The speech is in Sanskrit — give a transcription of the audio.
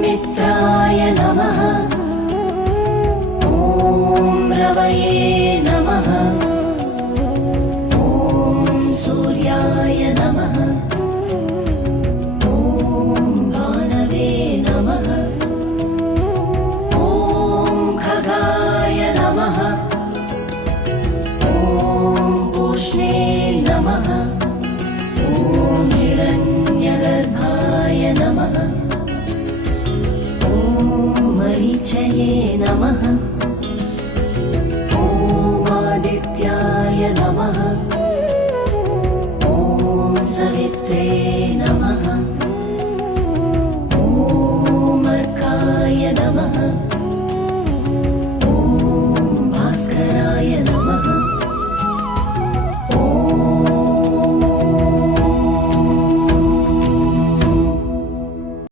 मित्राय नमः। ॐ रवये नमः। ॐ सूर्याय नमः। ॐ भानवे नमः। ॐ खगाय नमः। ॐ पूष्णे नमः। ॐ हिरण्यगर्भाय नमः। ॐ मरीचये नमः। ॐ आदित्याय नमः।